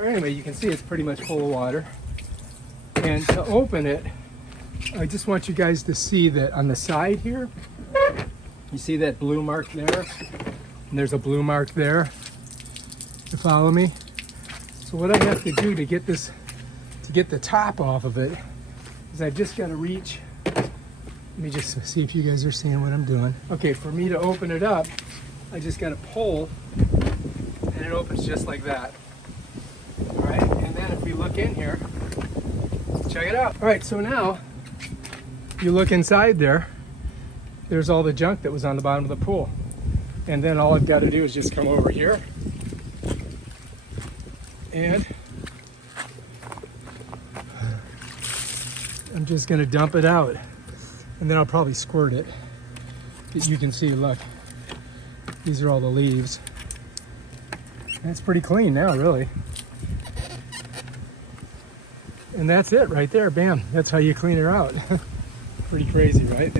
Or anyway, you can see it's pretty much full of water. And to open it, I just want you guys to see that on the side here, you see that blue mark there? And there's a blue mark there. You follow me? So what I have to do to get this, to get the top off of it, is I've just got to reach. Let me just see if you guys are seeing what I'm doing. Okay, for me to open it up, I just got to pull, and it opens just like that. All right, and then if we look in here, check it out. All right, so now you look inside there, there's all the junk that was on the bottom of the pool. And then all I've got to do is just come over here and I'm just going to dump it out. And then I'll probably squirt it. You can see, look, these are all the leaves. And it's pretty clean now, really. And that's it right there, bam. That's how you clean her out. Pretty crazy, right?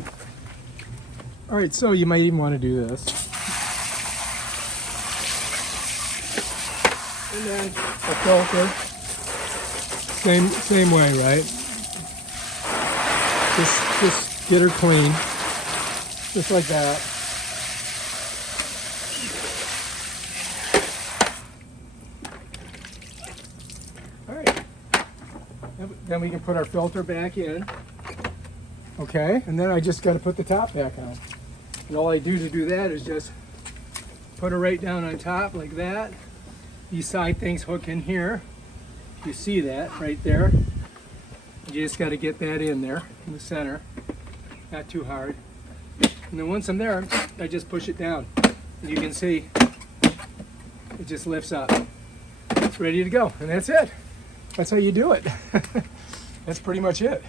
All right, so you might even want to do this. And then a filter, same way, right? Just get her clean, just like that. All right, then we can put our filter back in. Okay, and then I just got to put the top back on. And all I do to do that is just put her right down on top like that. These side things hook in here. You see that right there. You just got to get that in there in the center, not too hard. And then once I'm there, I just push it down. And you can see it just lifts up. It's ready to go, and that's it. That's how you do it. That's pretty much it.